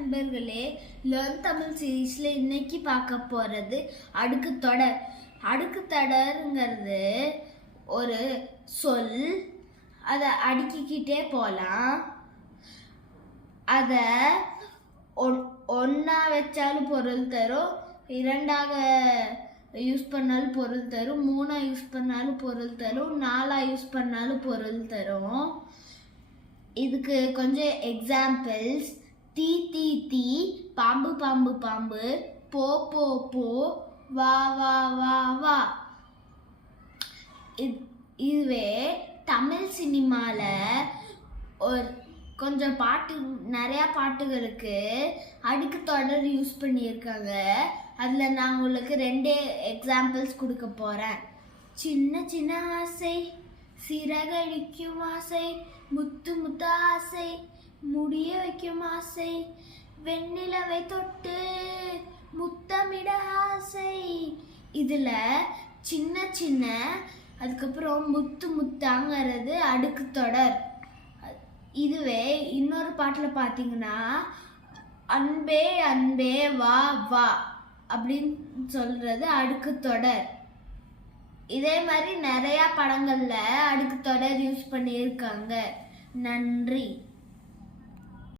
நண்பர்களே லேர்ன் தமிழ் சீரீஸில் இன்னைக்கு பார்க்க போகிறது அடுக்கு தொடர். அடுக்கு தொடருங்கிறது ஒரு சொல். அதை அடுக்கிக்கிட்டே போகலாம் அதை ஒன் ஒன்றா வச்சாலும் பொருள் தரும் இரண்டாக யூஸ் பண்ணாலும் பொருள் தரும் மூணாக யூஸ் பண்ணாலும் பொருள் தரும் நாலாக யூஸ் பண்ணாலும் பொருள் தரும். இதுக்கு கொஞ்சம் எக்ஸாம்பிள்ஸ் தீ தீ தீ பாம்பு பாம்பு பாம்பு போ போ போ வா வா வா வா. இது- இதுவே தமிழ் சினிமாவில் ஒரு கொஞ்சம் பாட்டு நிறையா பாட்டுகளுக்கு அடுக்கு தொடர் யூஸ் பண்ணியிருக்காங்க. அதில் நான் உங்களுக்கு ரெண்டே எக்ஸாம்பிள்ஸ் கொடுக்க போகிறேன் சின்ன சின்ன ஆசை சிறகடிக்கும் ஆசை முத்து முத்து ஆசை முடிய வைக்கும் ஆசை வெண்ணிலவை தொட்டு முத்தமிட ஆசை. இதில் சின்ன சின்ன அதுக்கப்புறம் முத்து முத்தாங்கிறது அடுக்கு தொடர். இதுவே இன்னொரு பாட்டில் பார்த்தீங்கன்னா அன்பே அன்பே வா வா அப்படின்னு சொல்கிறது அடுக்கு தொடர். இதே மாதிரி நிறையா படங்களில் அடுக்கு தொடர் யூஸ் பண்ணியிருக்காங்க. நன்றி.